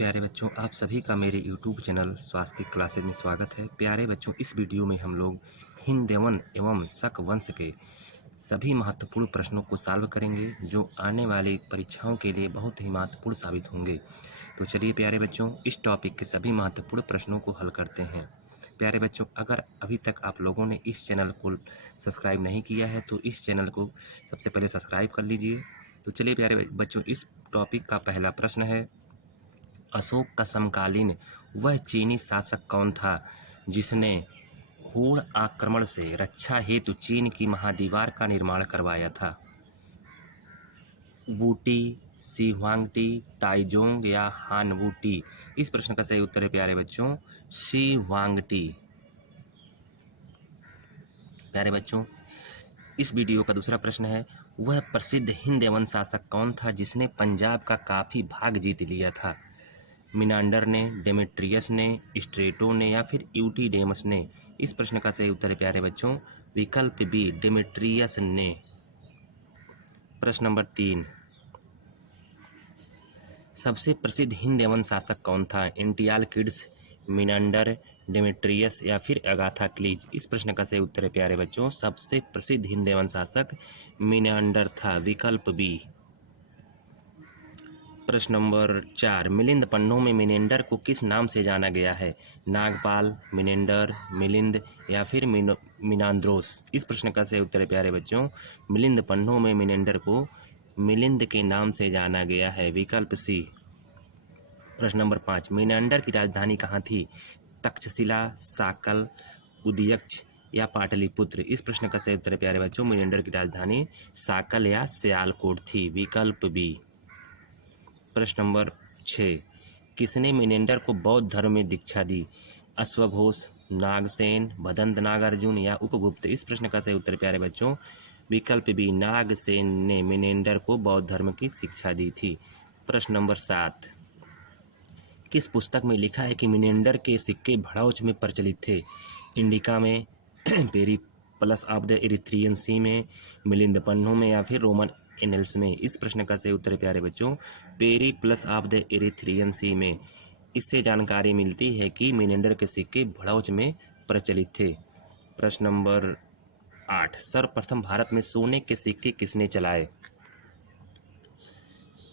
प्यारे बच्चों, आप सभी का मेरे YouTube चैनल स्वास्थ्य क्लासेज में स्वागत है। प्यारे बच्चों, इस वीडियो में हम लोग हिंद देवन एवं शक वंश के सभी महत्वपूर्ण प्रश्नों को सॉल्व करेंगे, जो आने वाली परीक्षाओं के लिए बहुत ही महत्वपूर्ण साबित होंगे। तो चलिए प्यारे बच्चों, इस टॉपिक के सभी महत्वपूर्ण प्रश्नों को हल करते हैं। प्यारे बच्चों, अगर अभी तक आप लोगों ने इस चैनल को सब्सक्राइब नहीं किया है तो इस चैनल को सबसे पहले सब्सक्राइब कर लीजिए। तो चलिए प्यारे बच्चों, इस टॉपिक का पहला प्रश्न है, अशोक का समकालीन वह चीनी शासक कौन था जिसने हूण आक्रमण से रक्षा हेतु चीन की महादीवार का निर्माण करवाया था? वूटी, शी हुआंगटी, ताइजोंग या हान वूटी? इस प्रश्न का सही उत्तर है प्यारे बच्चों शी हुआंगटी। प्यारे बच्चों, इस वीडियो का दूसरा प्रश्न है, वह प्रसिद्ध हिंद देवन शासक कौन था जिसने पंजाब का काफी भाग जीत लिया था? मिनांडर ने, डेमेट्रियस ने, स्ट्रेटो ने या फिर यूटीडेमस ने? इस प्रश्न का सही उत्तर है प्यारे बच्चों विकल्प बी, डेमेट्रियस ने। प्रश्न नंबर 3, सबसे प्रसिद्ध हिंद देवन शासक कौन था? एंटियालकिड्स, मिनांडर, डेमेट्रियस या फिर अगाथा क्लीज? इस प्रश्न का सही उत्तर है प्यारे बच्चों सबसे प्रसिद्ध हिंद देवन शासक मिनांडर था, विकल्प बी। प्रश्न नंबर 4, मिलिंद पन्नों में मिनेंडर को किस नाम से जाना गया है? नागपाल, मिनेंडर, मिलिंद या फिर मिनांद्रोस? इस प्रश्न का सही उत्तर है प्यारे बच्चों मिलिंद पन्नों में मिनेंडर को मिलिंद के नाम से जाना गया है, विकल्प सी। प्रश्न नंबर 5, मिनेंडर की राजधानी कहाँ थी? तक्षशिला, साकल, उदयक्ष या पाटलिपुत्र? इस प्रश्न का सही उत्तर है प्यारे बच्चों मिनेंडर की राजधानी साकल या सियालकोट थी, विकल्प बी। प्रश्न नंबर 6, किसने मिनेंडर को बौद्ध धर्म में दीक्षा दी? अश्वघोष, नागसेन, भदंत नागार्जुन या उपगुप्त? इस प्रश्न का सही उत्तर प्यारे बच्चों विकल्प बी, नागसेन ने मिनेंडर को बौद्ध धर्म की शिक्षा दी थी। प्रश्न नंबर 7, किस पुस्तक में लिखा है कि मिनेंडर के सिक्के भड़ौच में प्रचलित थे? इंडिका में, पेरिप्लस ऑफ द इरिथ्रियन सी में, मिलिंद पन्नों में या फिर रोमन एनल्स में? इस प्रश्न का सही उत्तर है प्यारे बच्चों पेरिप्लस ऑफ द इरिथ्रियन सी में। इससे जानकारी मिलती है कि मिनेंडर के सिक्के भड़ौच में प्रचलित थे। प्रश्न नंबर 8, सर्वप्रथम भारत में सोने के सिक्के किसने चलाए?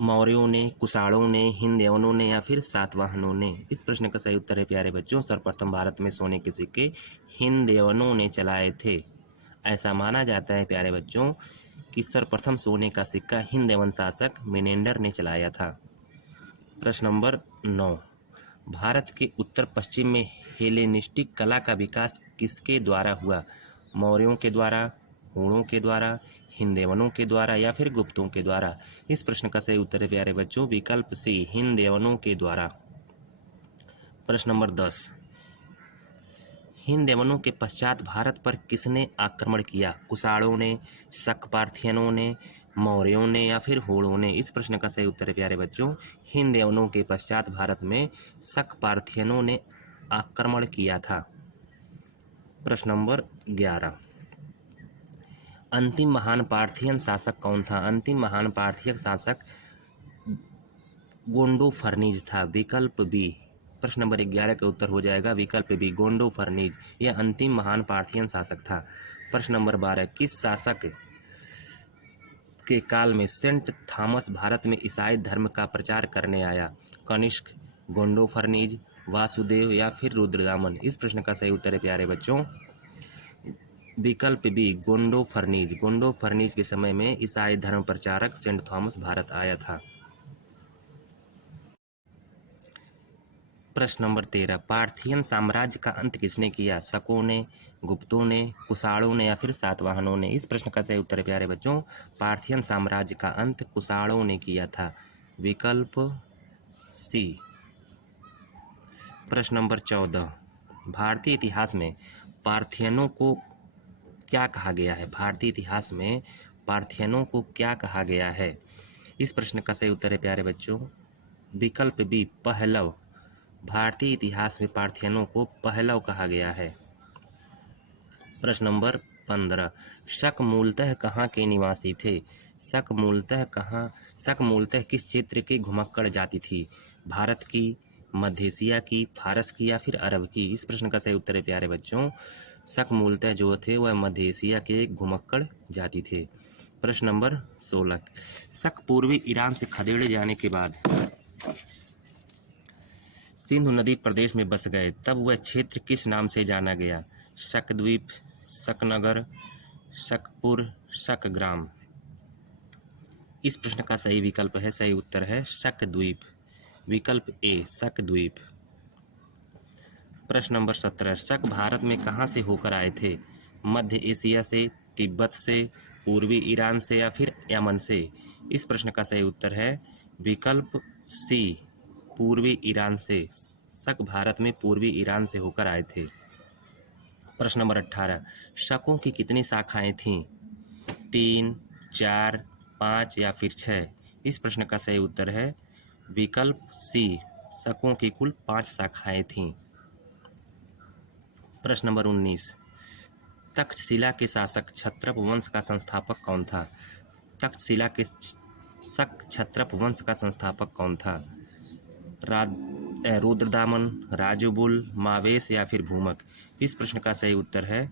मौर्यों ने, कुषाणों ने, हिंद देवनों ने या फिर सातवाहनों ने? इस प्रश्न का सही उत्तर है प्यारे बच्चों सर्वप्रथम भारत में सोने के सिक्के हिंद देवनों ने चलाए थे। ऐसा माना जाता है प्यारे बच्चों कि सर्वप्रथम सोने का सिक्का हिंद देवन शासक मिनेंडर ने चलाया था। प्रश्न नंबर 9, भारत के उत्तर पश्चिम में हेलेनिस्टिक कला का विकास किसके द्वारा हुआ? मौर्यों के द्वारा, हूणों के द्वारा, हिंद देवनों के द्वारा या फिर गुप्तों के द्वारा? इस प्रश्न का सही उत्तर है प्यारे बच्चों विकल्प सी, हिंद देवनों के द्वारा। प्रश्न नंबर 10, हिंद देवनों के पश्चात भारत पर किसने आक्रमण किया? कुषाणों ने, शक पार्थियनों ने, मौर्यों ने या फिर हूणों ने? इस प्रश्न का सही उत्तर है प्यारे बच्चों हिंद देवनों के पश्चात भारत में शक पार्थियनों ने आक्रमण किया था। प्रश्न नंबर 11, अंतिम महान पार्थियन शासक कौन था? अंतिम महान पार्थियन शासक गोंडो फर्नीज था, विकल्प बी। प्रश्न नंबर 11 का उत्तर हो जाएगा विकल्प बी, गोंडो फर्नीज। यह अंतिम महान पार्थियन शासक था। प्रश्न नंबर 12, किस शासक के काल में सेंट थॉमस भारत में ईसाई धर्म का प्रचार करने आया? कनिष्क, गोंडो फर्नीज, वासुदेव या फिर रुद्रदामन? इस प्रश्न का सही उत्तर है प्यारे बच्चों विकल्प बी, गोंडो फर्नीज। गोंडो फर्नीज के समय में ईसाई धर्म प्रचारक सेंट थॉमस भारत आया था। प्रश्न नंबर 13, पार्थियन साम्राज्य का अंत किसने किया? शकों ने, गुप्तों ने, कुषाणों ने या फिर सातवाहनों ने? इस प्रश्न का सही उत्तर है प्यारे बच्चों पार्थियन साम्राज्य का अंत कुषाणों ने किया था, विकल्प सी। प्रश्न नंबर 14, भारतीय इतिहास में पार्थियनों को क्या कहा गया है? भारतीय इतिहास में पार्थियनों को क्या कहा गया है? इस प्रश्न का सही उत्तर है प्यारे बच्चों विकल्प बी, पहलव। भारतीय इतिहास में पार्थियनों को पहलव कहा गया है। प्रश्न नंबर 15, शक मूलतः कहाँ के निवासी थे? शक मूलतः किस क्षेत्र की घुमक्कड़ जाति थी? भारत की, मध्य एशिया की, फारस की या फिर अरब की? इस प्रश्न का सही उत्तर है प्यारे बच्चों, शक मूलतः जो थे वह मध्य एशिया के एक घुमक्कड़ जाति थे। प्रश्न नंबर 16, शक पूर्वी ईरान से खदेड़े जाने के बाद सिंधु नदी प्रदेश में बस गए, तब वह क्षेत्र किस नाम से जाना गया? शकद्वीप, शकनगर, शकपुर, शकग्राम? इस प्रश्न का सही विकल्प है, सही उत्तर है शकद्वीप, विकल्प ए शकद्वीप। प्रश्न नंबर 17, शक भारत में कहाँ से होकर आए थे? मध्य एशिया से, तिब्बत से, पूर्वी ईरान से या फिर यमन से? इस प्रश्न का सही उत्तर है विकल्प सी पूर्वी ईरान से। शक भारत में पूर्वी ईरान से होकर आए थे। प्रश्न नंबर 18, शकों की कितनी शाखाएं थीं? 3, 4, 5 या फिर 6? इस प्रश्न का सही उत्तर है विकल्प सी, शकों की कुल 5 शाखाएं थीं। प्रश्न नंबर 19, तक्षशिला के शासक क्षत्रप वंश का संस्थापक कौन था? तक्षशिला के शक क्षत्रप वंश का संस्थापक कौन था? रुद्रदामन, राजुबुल, मावेश या फिर भूमक? इस प्रश्न का सही उत्तर है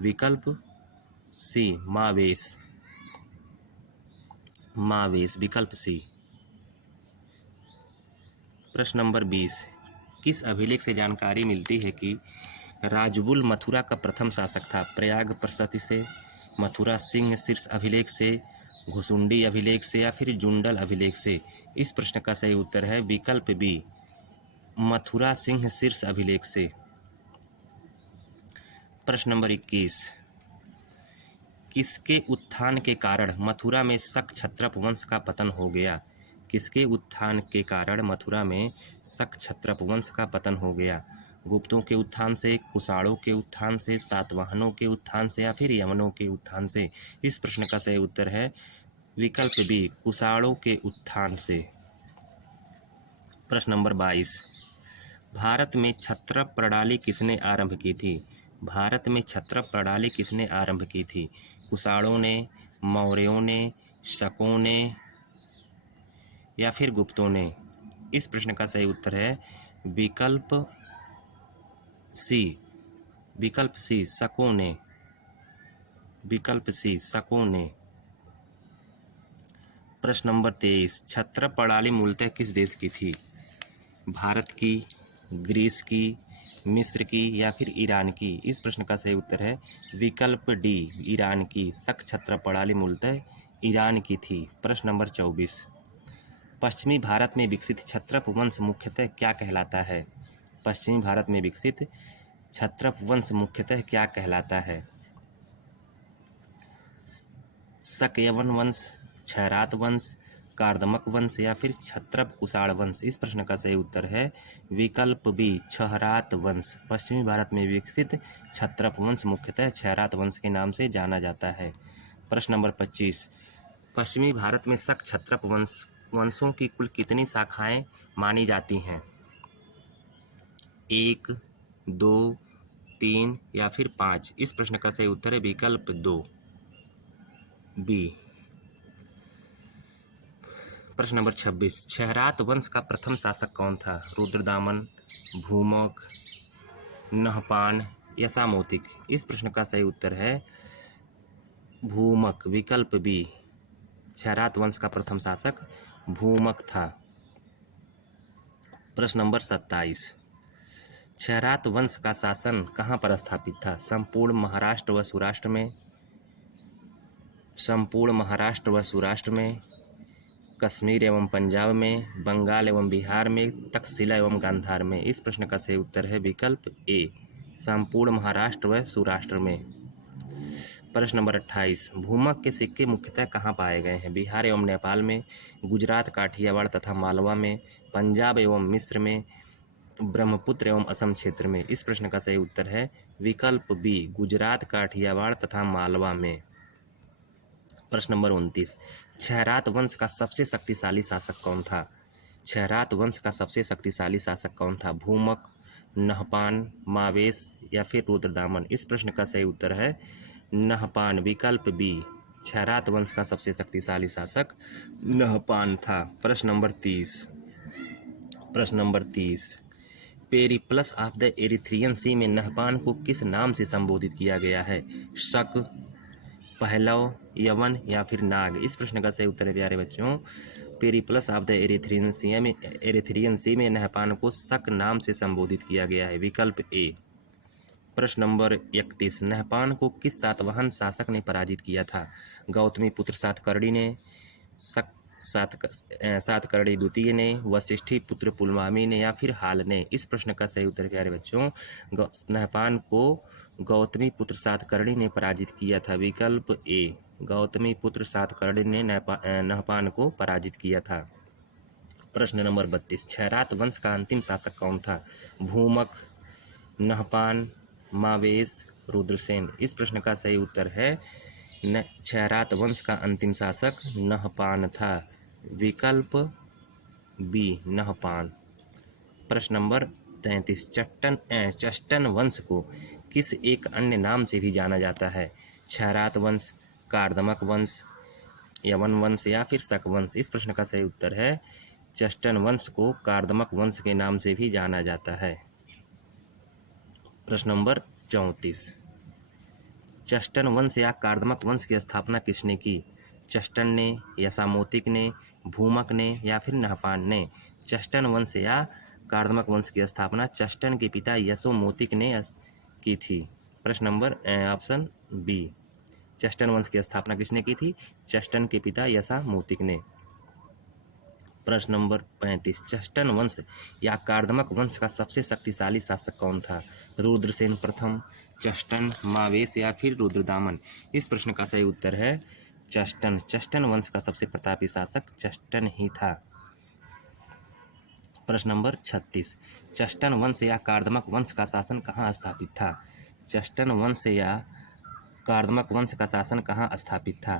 विकल्प सी मावेश, मावेश, विकल्प सी। प्रश्न नंबर 20, किस अभिलेख से जानकारी मिलती है कि राजबुल मथुरा का प्रथम शासक था? प्रयाग प्रशस्ति से, मथुरा सिंह शीर्ष अभिलेख से, घुसुंडी अभिलेख से या फिर जुंडल अभिलेख से? इस प्रश्न का सही उत्तर है विकल्प बी मथुरा सिंह शीर्ष अभिलेख से। प्रश्न नंबर 21, किसके उत्थान के कारण मथुरा में शक क्षत्रप वंश का पतन हो गया? किसके उत्थान के कारण मथुरा में शक क्षत्रप वंश का पतन हो गया? गुप्तों के उत्थान से, कुषाणों के उत्थान से, सातवाहनों के उत्थान से या फिर यवनों के उत्थान से? इस प्रश्न का सही उत्तर है विकल्प बी कुषाणों के उत्थान से। प्रश्न नंबर 22, भारत में क्षत्रप प्रणाली किसने आरंभ की थी? भारत में क्षत्रप प्रणाली किसने आरंभ की थी? कुषाणों ने, मौर्यों ने, शकों ने या फिर गुप्तों ने? इस प्रश्न का सही उत्तर है विकल्प सी, विकल्प सी शकों ने, विकल्प सी शकों ने। प्रश्न नंबर 23, क्षत्रप प्रणाली मूलतः किस देश की थी? भारत की, ग्रीस की, मिस्र की या फिर ईरान की? इस प्रश्न का सही उत्तर है विकल्प डी ईरान की। शक क्षत्रप प्रणाली मूलतः ईरान की थी। प्रश्न नंबर 24, पश्चिमी भारत में विकसित क्षत्रप वंश मुख्यतः क्या कहलाता है? पश्चिमी भारत में विकसित क्षत्रप वंश मुख्यतः क्या कहलाता है? शकयवन वंश, क्षयरात वंश, कार्दमक वंश या फिर क्षत्रप कुषाण वंश? इस प्रश्न का सही उत्तर है विकल्प बी क्षयरात वंश। पश्चिमी भारत में विकसित क्षत्रप वंश मुख्यतः क्षयरात वंश के नाम से जाना जाता है। प्रश्न नंबर 25, पश्चिमी भारत में शक क्षत्रप वंशों की कुल कितनी शाखाएं मानी जाती हैं? 1, 2, 3 या फिर 5? इस प्रश्न का सही उत्तर है विकल्प 2 बी। प्रश्न नंबर 26, क्षयरात वंश का प्रथम शासक कौन था? रुद्रदामन, भूमक, नहपान या सामोतिक? इस प्रश्न का सही उत्तर है भूमक, विकल्प बी। क्षयरात वंश का प्रथम शासक भूमक था। प्रश्न नंबर 27, क्षयरात वंश का शासन कहाँ पर स्थापित था? संपूर्ण महाराष्ट्र व सौराष्ट्र में, संपूर्ण महाराष्ट्र व सौराष्ट्र में, कश्मीर एवं पंजाब में, बंगाल एवं बिहार में, तक्षशिला एवं गांधार में? इस प्रश्न का सही उत्तर है विकल्प ए संपूर्ण महाराष्ट्र व सौराष्ट्र में। प्रश्न नंबर 28, भूमक के सिक्के मुख्यतः कहाँ पाए गए हैं? बिहार एवं नेपाल में, गुजरात, काठियावाड़ तथा मालवा में, पंजाब एवं मिस्र में, ब्रह्मपुत्र एवं असम क्षेत्र में? इस प्रश्न का सही उत्तर है विकल्प बी गुजरात, काठियावाड़ तथा मालवा में। प्रश्न नंबर 29, क्षयरात वंश का सबसे शक्तिशाली शासक कौन था? क्षयरात वंश का सबसे शक्तिशाली शासक कौन था? भूमक, नहपान, मावेश या फिर रुद्रदामन? इस प्रश्न का सही उत्तर है नहपान, विकल्प बी। क्षयरात वंश का सबसे शक्तिशाली शासक नहपान था। प्रश्न नंबर 30, प्रश्न number 30, Periplus of the Erythraean Sea में नहपान को किस नाम से संबोधित किया गया है? शक, पहलव, यवन या फिर नाग? इस प्रश्न का सही उत्तर है प्यारे बच्चों, Periplus of the Erythraean Sea में नहपान को शक नाम से संबोधित किया गया है। विकल्प ए। प्रश्न नंबर 31, नहपान को किस सातवाहन शासक ने पराजित किया था? गौतमी पुत्र सातकर्णी ने, सातकर्णी द्वितीय ने, वशिष्ठी पुत्र पुलमावी ने या फिर हाल ने? इस प्रश्न का सही उत्तर प्यारे बच्चों, नहपान को गौतमी पुत्र सातकर्णी ने पराजित किया था। विकल्प ए, गौतमी पुत्र सातकर्णी ने नहपान को पराजित किया था। प्रश्न नंबर 32, क्षयरात वंश का अंतिम शासक कौन था? भूमक, नहपान, मावेश, रुद्रसेन? इस प्रश्न का सही उत्तर है क्षयरात वंश का अंतिम शासक नहपान था। विकल्प बी, नहपान। प्रश्न नंबर 33, चष्टन वंश को किस एक अन्य नाम से भी जाना जाता है? क्षयरात वंश, कार्दमक वंश, यवन वंश या फिर शक वंश? इस प्रश्न का सही उत्तर है चष्टन वंश को कार्दमक वंश के नाम से भी जाना जाता है। प्रश्न नंबर 34, चष्टन वंश या कार्दमक वंश की स्थापना किसने की? चष्टन ने, यशामोतिक ने, भूमक ने या फिर नहपान ने? चष्टन वंश या कार्दमक वंश की स्थापना चष्टन के पिता यशोमोतिक ने की थी। प्रश्न नंबर ऑप्शन बी, चष्टन वंश की स्थापना किसने की थी? चष्टन के पिता यशामोतिक ने। प्रश्न नंबर 35, चष्टन वंश या कार्दमक वंश का सबसे शक्तिशाली शासक कौन था? रुद्रसेन प्रथम, चष्टन, मावेश या फिर रुद्रदामन? इस प्रश्न का सही उत्तर है चष्टन। चष्टन वंश का सबसे प्रतापी शासक चष्टन ही था। प्रश्न नंबर 36, चष्टन वंश या कार्दमक वंश का शासन कहाँ स्थापित था? चष्टन वंश या कार्दमक वंश का शासन कहाँ स्थापित था?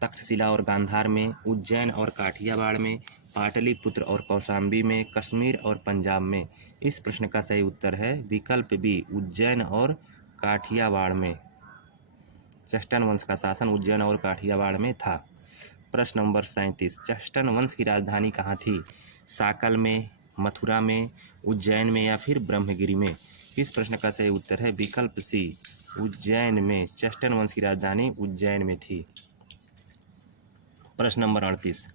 तक्षशिला और गांधार में, उज्जैन और काठियावाड़ में, पाटलिपुत्र और कौशाम्बी में, कश्मीर और पंजाब में? इस प्रश्न का सही उत्तर है विकल्प बी, उज्जैन और काठियावाड़ में। चष्टन वंश का शासन उज्जैन और काठियावाड़ में था। प्रश्न नंबर 37, चष्टन वंश की राजधानी कहाँ थी? साकल में, मथुरा में, उज्जैन में या फिर ब्रह्मगिरी में? इस प्रश्न का सही उत्तर है विकल्प सी, उज्जैन में। चष्टन वंश की राजधानी उज्जैन में थी। प्रश्न नंबर 38,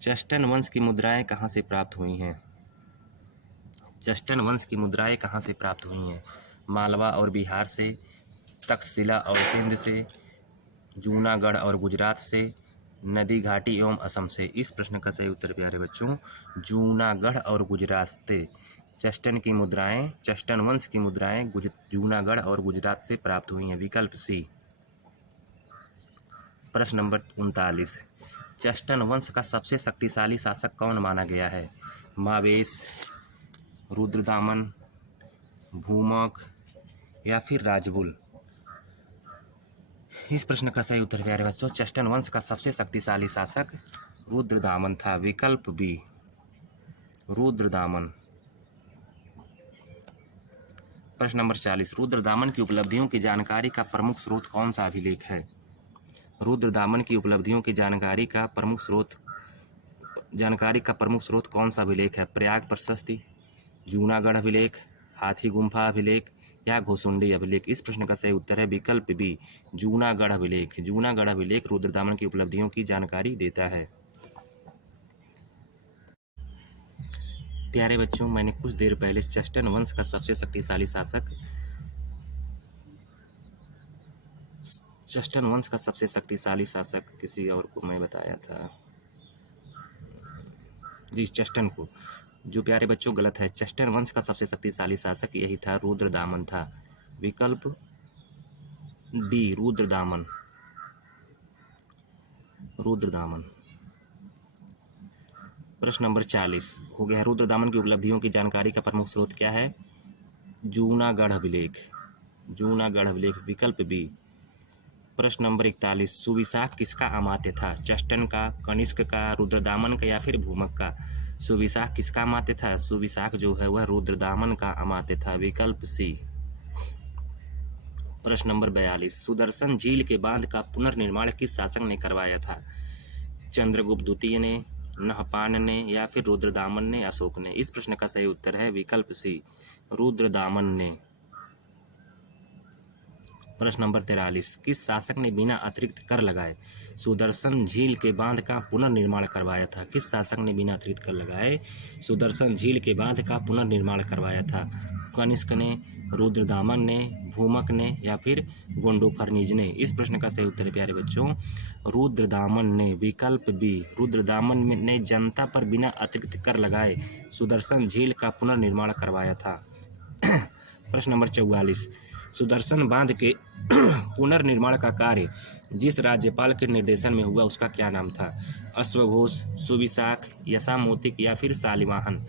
चष्टन वंश की मुद्राएं कहाँ से प्राप्त हुई हैं? चष्टन वंश की मुद्राएं कहाँ से प्राप्त हुई हैं? मालवा और बिहार से, तक्षशिला और सिंध से, जूनागढ़ और गुजरात से, नदी घाटी एवं असम से? इस प्रश्न का सही उत्तर प्यारे बच्चों, जूनागढ़ और गुजरात से चष्टन की मुद्राएं, चष्टन वंश की मुद्राएं जूनागढ़ और गुजरात से प्राप्त हुई हैं। विकल्प सी। प्रश्न नंबर 39, चष्टन वंश का सबसे शक्तिशाली शासक कौन माना गया है? मावेश, रुद्रदामन, भूमक या फिर राजबुल? इस प्रश्न का सही उत्तर प्यारे बच्चों, चष्टन वंश का सबसे शक्तिशाली शासक रुद्रदामन था। विकल्प बी, रुद्रदामन। प्रश्न नंबर 40, रुद्रदामन की उपलब्धियों की जानकारी का प्रमुख स्रोत कौन सा अभिलेख है? रुद्रदामन की उपलब्धियों की जानकारी का प्रमुख स्रोत कौन सा अभिलेख है? प्रयाग प्रशस्ति, जूनागढ़ अभिलेख, हाथी गुम्फा अभिलेख या घोसुंडी अभिलेख? इस प्रश्न का सही उत्तर है विकल्प बी, जूनागढ़ अभिलेख। जूनागढ़ अभिलेख रुद्रदामन की उपलब्धियों की जानकारी देता है। प्यारे बच्चों, मैंने कुछ देर पहले चष्टन वंश का सबसे शक्तिशाली शासक किसी और को मैं बताया था जी, चष्टन को, जो प्यारे बच्चों गलत है। चष्टन वंश का सबसे शक्तिशाली शासक यही था, रुद्रदामन था। विकल्प डी, रुद्रदामन। प्रश्न नंबर 40 हो गया। रुद्रदामन की उपलब्धियों की जानकारी का प्रमुख स्रोत क्या है? जूनागढ़ अभिलेख। विकल्प बी। प्रश्न नंबर 41, सुविशाख किसका अमात्य था? चष्टन का, कनिष्क का, रुद्रदामन का या फिर भूमक का? सुविशाख किसका अमात्य था? सुविशाख जो है वह रुद्रदामन का अमात्य था। विकल्प सी। प्रश्न नंबर 42, सुदर्शन झील के बांध का पुनर्निर्माण किस शासक ने करवाया था? चंद्रगुप्त द्वितीय ने, नहपान ने या फिर रुद्रदामन ने, अशोक ने। इस प्रश्न का सही उत्तर है विकल्प सी, रुद्रदामन ने। प्रश्न नंबर 43, किस शासक ने बिना अतिरिक्त कर लगाए सुदर्शन झील के बांध का पुनर्निर्माण करवाया था? किस शासक ने बिना अतिरिक्त कर लगाए सुदर्शन झील के बांध का पुनर्निर्माण करवाया था? कनिष्क ने, रुद्रदामन ने, भूमक ने या फिर गोंडोफर्नीज ने? इस प्रश्न का सही उत्तर है प्यारे बच्चों रुद्रदामन ने, विकल्प बी। रुद्रदामन ने जनता पर बिना अतिरिक्त कर लगाए सुदर्शन झील का पुनर्निर्माण करवाया था। प्रश्न नंबर 44, सुदर्शन बांध के पुनर्निर्माण का कार्य जिस राज्यपाल के निर्देशन में हुआ उसका क्या नाम था? अश्वघोष, सुविशाख, यशामोतिक या फिर शालिवाहन?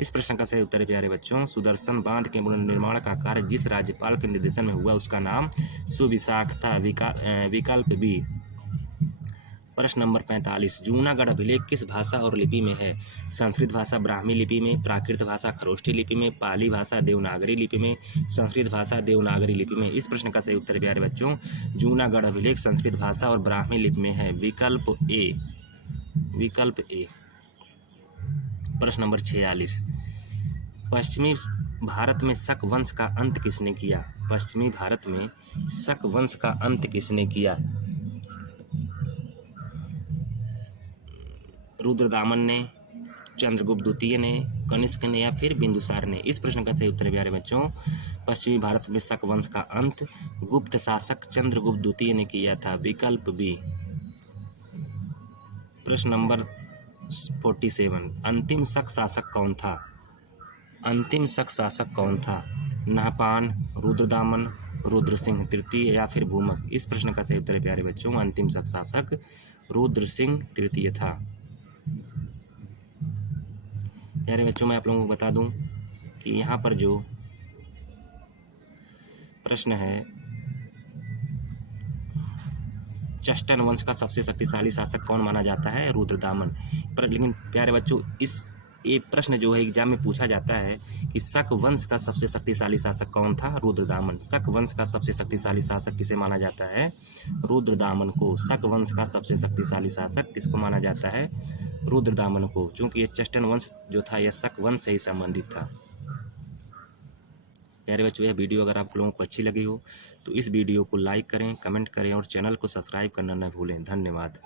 इस प्रश्न का सही उत्तर है प्यारे बच्चों सुदर्शन बांध के पुनर्निर्माण का कार्य जिस राज्यपाल के निर्देशन में हुआ उसका नाम सुविशाख था, विकल्प बी। प्रश्न नंबर 45, जूनागढ़ अभिलेख किस भाषा और लिपि में है? संस्कृत भाषा ब्राह्मी लिपि में, प्राकृत भाषा खरोष्ठी लिपि में, पाली भाषा देवनागरी लिपि में, संस्कृत भाषा देवनागरी लिपि में? इस प्रश्न का सही उत्तर है प्यारे बच्चों जूनागढ़ अभिलेख संस्कृत भाषा और ब्राह्मी लिपि में है, विकल्प ए, विकल्प ए। प्रश्न नंबर 46, पश्चिमी भारत में शक वंश का अंत किसने किया? पश्चिमी भारत में शक वंश का अंत किसने किया? रुद्रदामन ने, चंद्रगुप्त द्वितीय ने, कनिष्क ने या फिर बिंदुसार ने? इस प्रश्न का सही उत्तर है प्यारे बच्चों पश्चिमी भारत में शक वंश का अंत गुप्त शासक चंद्रगुप्त द्वितीय ने किया था, विकल्प बी। प्रश्न नंबर 47, अंतिम शक शासक कौन था? अंतिम शक शासक कौन था? नहपान, रुद्रदामन, रुद्र सिंह तृतीय या फिर भूमक? इस प्रश्न का सही उत्तर है प्यारे बच्चों अंतिम शक शासक रुद्र सिंह तृतीय था। प्यारे बच्चों मैं आप लोगों को बता दूं कि यहाँ पर जो प्रश्न है चष्टन वंश का सबसे शक्तिशाली शासक कौन माना जाता है? रुद्रदामन। पर लेकिन प्यारे बच्चों इस ये प्रश्न जो है एग्जाम में पूछा जाता है कि शक वंश का सबसे शक्तिशाली शासक कौन था? रुद्रदामन। शक वंश का सबसे शक्तिशाली शासक किसे माना जाता है? रुद्रदामन को। शक वंश का सबसे शक्तिशाली शासक किसको माना जाता है? रुद्रदामन को, क्योंकि यह चष्टन वंश जो था यह शक वंश से ही संबंधित था। प्यारे बच्चों यह वीडियो अगर आप लोगों को अच्छी लगी हो तो इस वीडियो को लाइक करें, कमेंट करें और चैनल को सब्सक्राइब करना न भूलें। धन्यवाद।